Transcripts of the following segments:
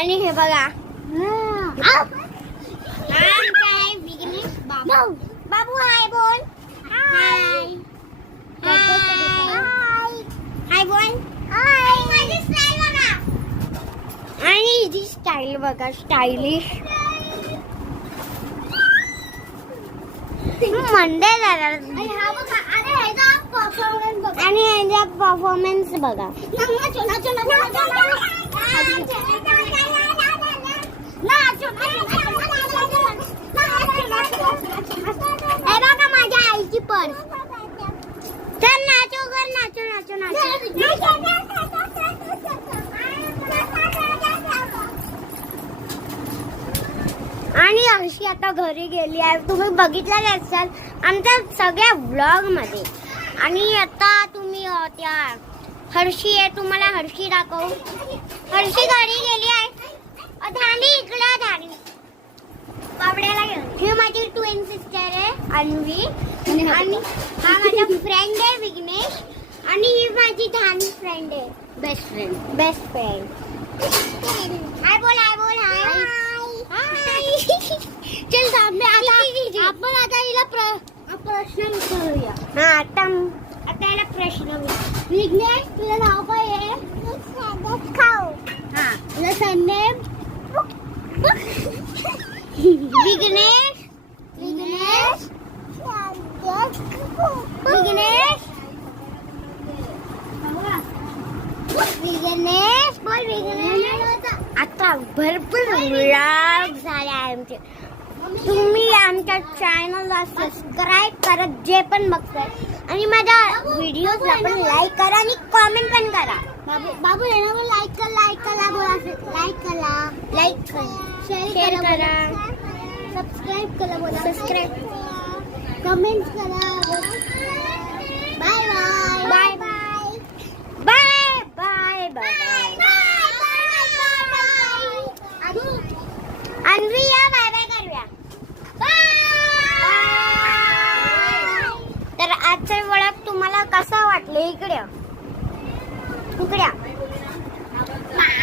आणि हे बघा काय विघ्नेश बाबू बाबू हाय बोल हाय हाय बोल हाय माझी स्टाईल बघा आणि हिची स्टाईल बघा स्टायलिश मंडे झाला आणि ह्याचा परफॉर्मन्स बघा बघा माझ्या आईची पर्स चल नाचो कर नाचो नाचो नाचो आणि हर्षी आता घरी गेली आहे तुम्ही बघितलं असाल आमच्या सगळ्या व्लॉग मध्ये आणि आता तुम्ही त्या हर्षी आहे तुम्हाला हर्षी दाखवू हर्षी घरी गेली आहे धानी इकडं धानी बाबड्याला घेऊन ही माझी ट्विन सिस्टर आहे अन्वी आणि हा माझा फ्रेंड आहे विघ्नेश आणि ही माझी धानी फ्रेंड आहे बेस्ट फ्रेंड हाय बोल हाय चल सामने आपण आता हिला प्रश्न विचारूया हा आता याला प्रश्न विघ्नेश तुझं नाव काय आहे खाऊ हा तुझं सरनेम विघ्नेश विघ्नेश विघ्नेश विघ्नेश बोल विघ्नेश आता भरपूर व्लॉग झाले आमचे तुम्ही आमच्या चॅनलला सबस्क्राईब करा जे पण बघताय आणि माझ्या व्हिडिओजला पण लाईक करा आणि कॉमेंट पण करा बाबू येणार लाईक करा बोला लाईक करा शेअर करा सबस्क्राईब करा बोला सबस्क्राईब कमेंट करा bye bye bye bye bye Anvi या बाय बाय करूया तर आजचा व्लॉग तुम्हाला कसा वाटले इकडे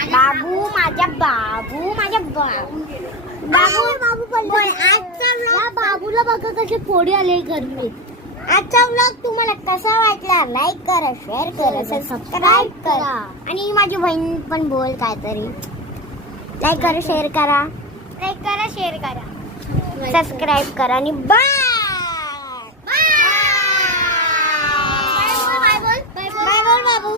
बाबू आजचा व्लॉग बाबूला बघा कसे फोडी आले गरमीत आजचा व्लॉग तुम्हाला कसा वाटला लाईक करा शेअर करा सबस्क्राईब करा आणि माझी बहीण पण बोल काहीतरी लाईक करा शेअर करा सबस्क्राईब करा आणि बाय